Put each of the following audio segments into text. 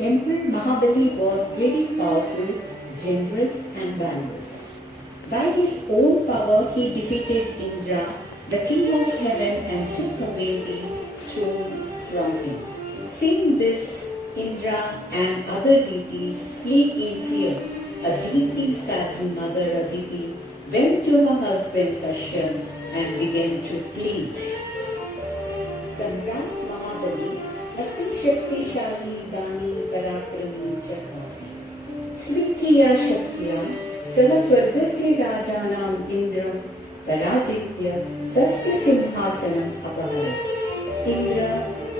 Emperor Mahabali was very powerful, generous and valorous. By his own power he defeated Indra, the king of heaven, and took away the throne from him. Seeing this, Indra and other deities fled in fear. A deeply saddened mother Aditi went to her husband Kashyap and began to plead. Samrat Mahabali, अति शक्तिशाली दानी पराक्रमी चक्रवर्ती, स्वीकिया शक्तिया सह स्वर्गस्य राजानां इंद्रं पराजित्य तस्य सिंहासनम् अपहरत्. इंद्र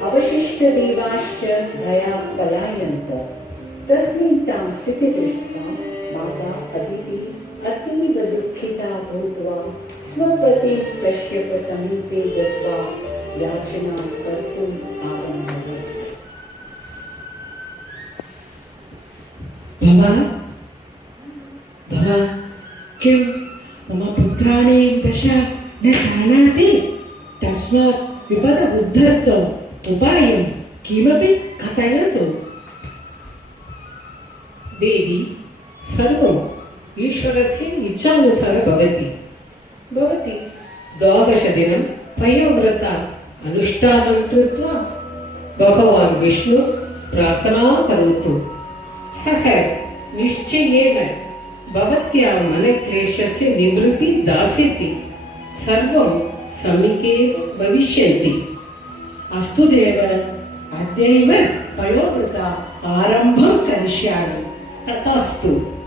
अवशिष्टदेवाश्च भयात् पलायन्त. तस्मिन् तां स्थितिं दृष्ट्वा माता अदिति अतीव दुःखिता भूत्वा स्वपति कश्यप समीपे गत्वा याचनां कर्तुम् आरम्भवत्. भवा किं मम पुत्राणि दश न जानाति? तस्मात् विपदबुद्धर्थम् उपायं किमपि कथयतु. देवी, सर्वम् ईश्वरस्य इच्छानुसारं भवति. द्वादशदिनं पयोव्रता अनुष्ठानं कृत्वा भगवान् विष्णु प्रार्थना करोतु. सः निश्चयेन भवत्याः मनक्लेशस्य निवृत्ति दास्यति. सर्वं सम्यक् भविष्यति. अस्तु देव, अद्यैव पयोव्रता आरम्भं करिष्यामि. तथास्तु.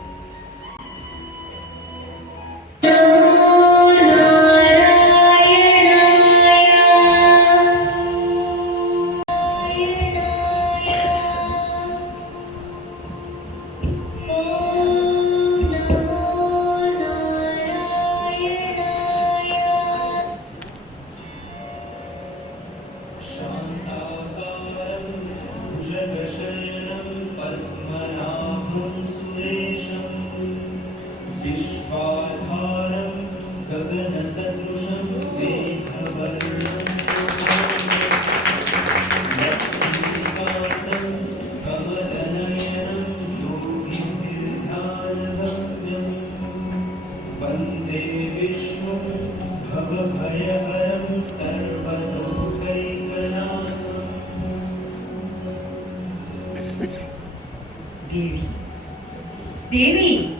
देवी,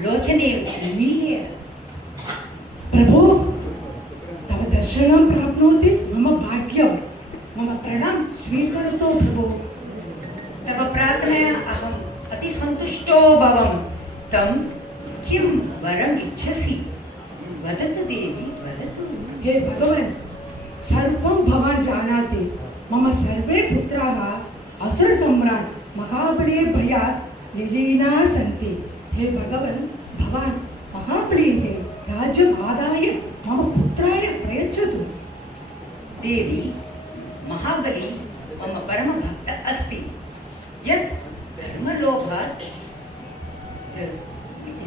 लोचने उन्मील्य. प्रभो, तव दर्शनं प्राप्नोति मम भाग्यं. मम प्रणाम स्वीकरोतु प्रभो. तव प्रार्थनया अहम् अतिसन्तुष्टो भवम्. तं किं वरम् इच्छसि? वदतु देवी, वदतु. हे भगवान्, सर्वं भवान् जानाति. मम सर्वे पुत्राः असुरसम्राट् महाबली भयात् निलीना सन्ति. हे भगवान्, भवान् महाबलीजे राज्यम् आदाय मम पुत्राय प्रयच्छतु. देवी, महाबली मम परमभक्तः अस्ति. यत् धर्मलोभात्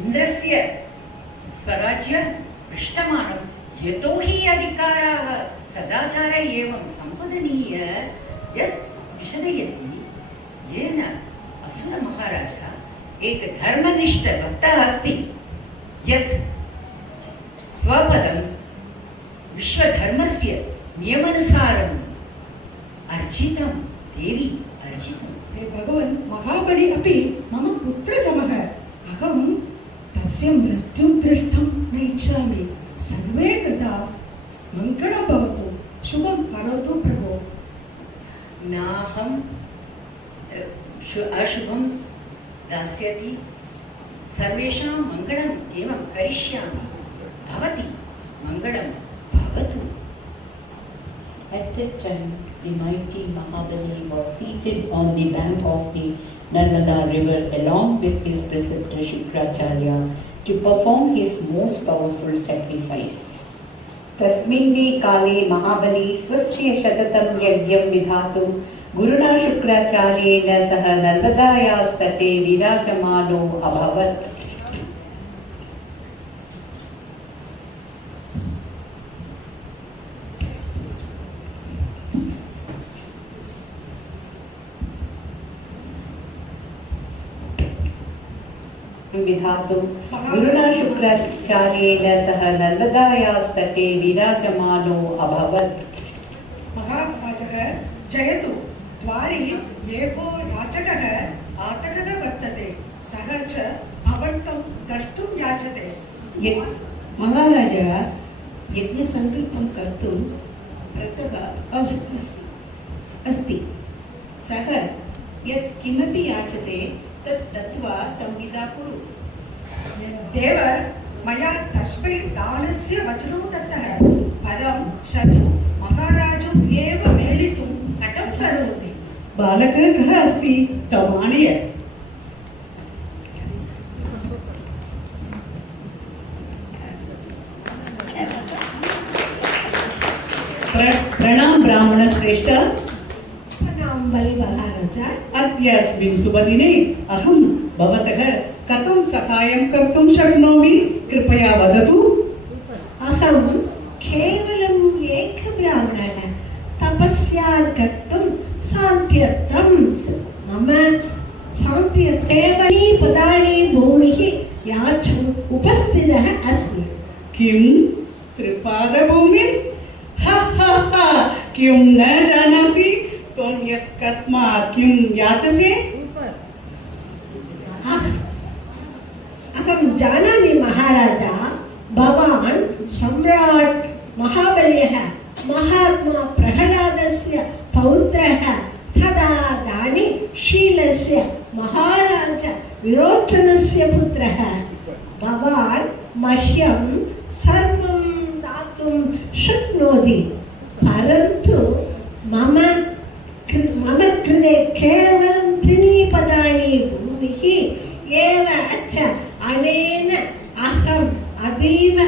इन्द्रस्य स्वराज्य पृष्ठमानं, यतो हि अधिकाराः सदाचार एवं सम्पादनीय यत् विशदयति, येन असुरमहाराजः एक धर्मनिष्ठ भक्तः अस्ति. यत् स्वपदं विश्वधर्मस्य नियमानुसारम् अर्जितं. देवी, अर्जितं. हे भगवान्, महाबली अपि मम पुत्रसमः. अहं तस्य मृत्युं द्रष्टुं न इच्छामि. सर्वे तथा मङ्गलं भवतु. शुभं करोतु प्रभो. नाहं अशुभं दास्यति. सर्वेषां मङ्गलम् एवं करिष्यामि. भवति मङ्गलं भवतु. At that time, the mighty Mahabali was seated on the bank of the Narmada river along with his preceptor Shukracharya to perform his most powerful sacrifice. Tasminni kale Mahabali swasya shatatam yagyam vidhatum Guruna Shukracharyena saha Narmadayas tate virajamano abhavat. विधातुं गुरुणा शुक्राचार्येण सह नर्मदायास्तटे विराजमानो अभवत्। महाराजः जयतु द्वारि एको याचकः आतकः वर्तते सः च भवन्तं द्रष्टुं याचते। महाराजः यज्ञसङ्कल्पं कर्तुं रतः अस्ति। सः यत् किमपि याचते तत् दत्त्वा तं विदा कुरु। देव मया तस्मै दानस्य वचनं दत्तः परं शतु महाराजम् एव मेलितुं हठं करोति। बालकः कः अस्ति तं आनय। प्रणाम ब्राह्मण श्रेष्ठ। प्रणाम बलि महाराज। अद्यस्मिन् शुभदिने अहं भवतः कथं सहायं कर्तुं शक्नोमि कृपया वदतु। अहं केवलम् एकब्राह्मणः तपस्या कर्तुं शान्त्यर्थं मम शान्त्यर्थे पदानि भूमिः याचन् उपस्थितः अस्मि। किं त्रिपादभूमिं? किं न जानासि त्वं यत् कस्मात् किं याचसे? अहं जानामि महाराज, भवान् सम्राट् महाबलिः महात्मा प्रह्लादस्य पौत्रः तदानीं शीलस्य महाराज विरोचनस्य पुत्रः। भवान् मह्यं सर्वं दातुं शक्नोति, परन्तु मम कृते केवलं त्रीणि पदानि भूमिः एव च। अनेन अहम् अतीव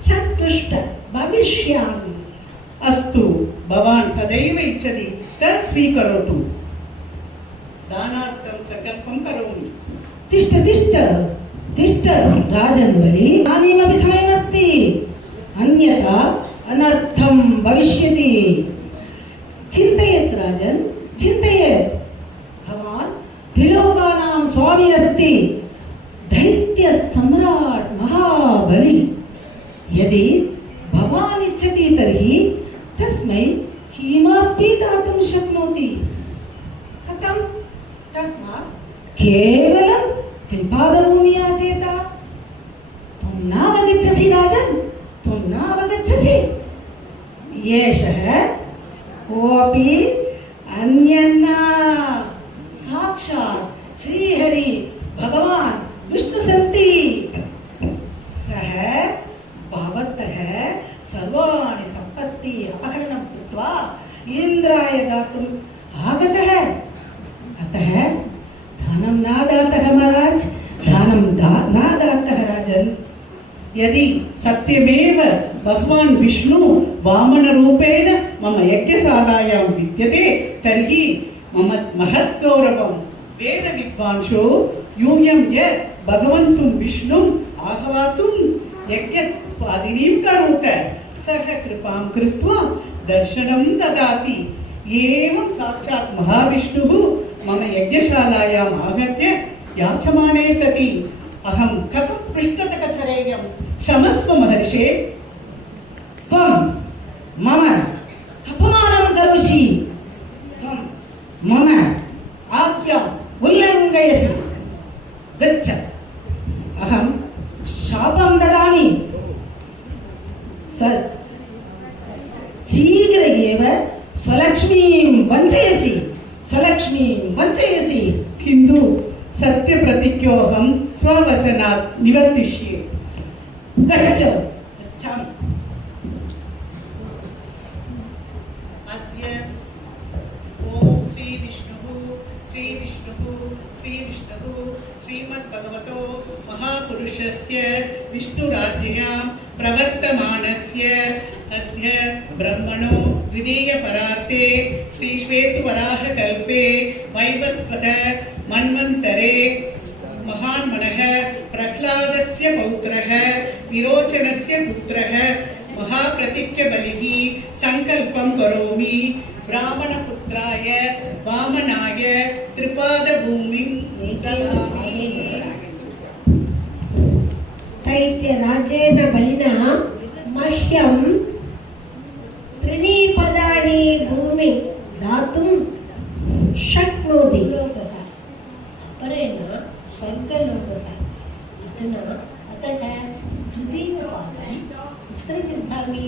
सन्तुष्ट भविष्यामि। अस्तु, भवान् तदैव इच्छति तत् स्वीकरोतु। दानार्थं सङ्कल्पं करोमि। तिष्ठ राजन् बलि, इदानीमपि समयमस्ति, अन्यथा अनर्थं भविष्यति। चिन्तयेत् राजन्, चिन्तयेत्। भवान् त्रिलोकानां स्वामी अस्ति, दैत्य सम्राट् महाबली। यदि भवान् इच्छति तर्हि तस्मै किमपि दातुं शक्नोति। कथं? तस्मात् केवलं त्रिपादभूमि याचेत। त्वं न अवगच्छसि राजन्, त्वं न अवगच्छसि। एषः कोऽपि अन्यन्न, साक्षात् श्रीहरि भगवान् विष्णु सन्ति। सः भवतः सर्वाणि सम्पत्ति अपहरणं कृत्वा इन्द्राय दातुम् आगतः। अतः दानं न दातः महाराज, दानं न दातः राजन्। यदि सत्यमेव भगवान् विष्णु वामनरूपेण मम यज्ञशालायां विद्यते तर्हि मम महत् गौरवं। वेदविद्वांसो यूयं यत् भगवन्तं विष्णुम् आह्वातुं यज्ञपादिनीं करोत, सः कृपां कृत्वा दर्शनं ददाति। एवं साक्षात् महाविष्णुः मम यज्ञशालायाम् आगत्य याचमाने सति अहं कथं पृष्ठतकचरेयं? क्षमस्व महर्षे। त्वं मम अपमानं करोषि, त्वं मम आज्ञाम् उल्लङ्घयसि। गच्छ, अहं शापं ददामि। शीघ्र एव स्वलक्ष्मीं वञ्चयसि। किन्तु सत्यप्रतिज्ञोऽहं स्ववचनात् निवर्तिष्ये। गच्छामि। अद्य ॐ श्रीविष्णुः श्रीमद्भगवतो महापुरुषस्य विष्णुराज्ञयां प्रवर्तमानस्य अद्य ब्रह्मणो द्वितीयपरार्थे श्रीश्वेतवराहकल्पे वैवस्वत मन्वन्तरे महान्मनः प्रह्लादस्य पौत्रः विरोचनस्य पुत्रः महाप्रतिज्ञबलिः सङ्कल्पं करोमि। ब्राह्मणपुत्राय वामनाय त्रिपादभूमिं ददामि। लोकः अपरेण स्वर्गलोकः अधुना अतः द्वितीयपादं कुत्र गच्छामि?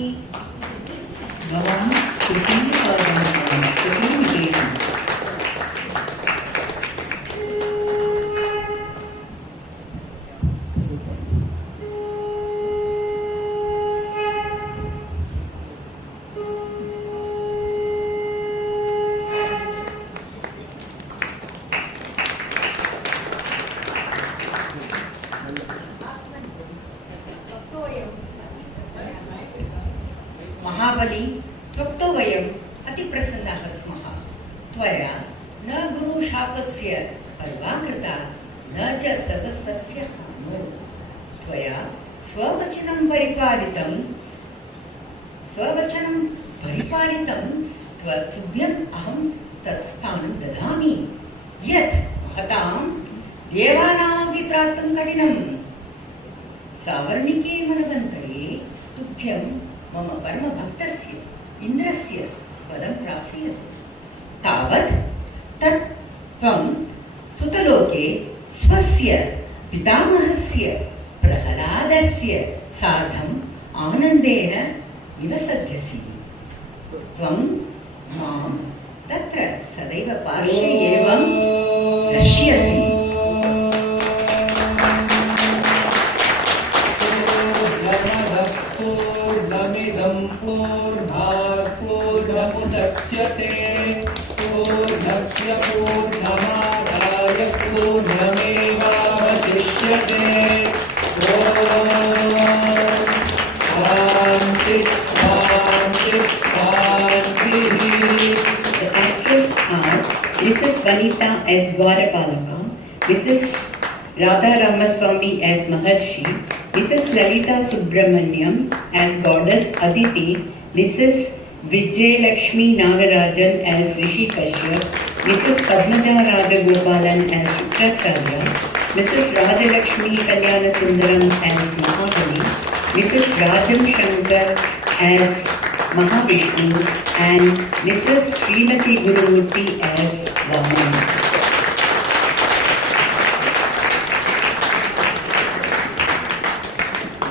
भवान् तृतीयपादं स्तुतिं विधेयम्। महाबली त्वक्तो वयम् अतिप्रसन्नाः स्मः। त्वया न गुरुशापस्य पर्वा कृता न च सर्वस्वस्य हानो। त्वया स्ववचनं परिपालितं तुभ्यम् अहं तत् स्थानं ददामि यत् महतां देवानामपि प्राप्तुं कठिनम्। सावर्णिके मनवन्तरे तुभ्यं मम परमभक्तस्य इन्द्रस्य पदं प्राप्स्यति। तावत् तत् त्वं सुतलोके स्वस्य पितामहस्य प्रहलादस्य सार्धम् आनन्देन निवसद्यसि। त्वं मां तत्र सदैव पार्श्वे एव पश्यसि। पूर्णमिदं पूर्णात् पूर्णमुदच्यते पूर्णस्य पूर्णमादाय पूर्णमेवावशिष्यते। शान्ति शान्ति शान्तिः। The actors are Mrs. Vanita as Dwarapalaka, Mrs. Radha Ramaswamy as Maharshi, Mrs. Lalita Subramaniam as Goddess Aditi, Mrs. Vijay Lakshmi Nagarajan as Rishi Kashyap, Mrs. Padmaja Rajagopalan as Shukracharya, Mrs. Rajalakshmi Kalyana Sundaram as Mahabali, Mrs. Rajam Shankar as Mahavishnu, and Mrs. Srimati Gurumurthy as Vaman.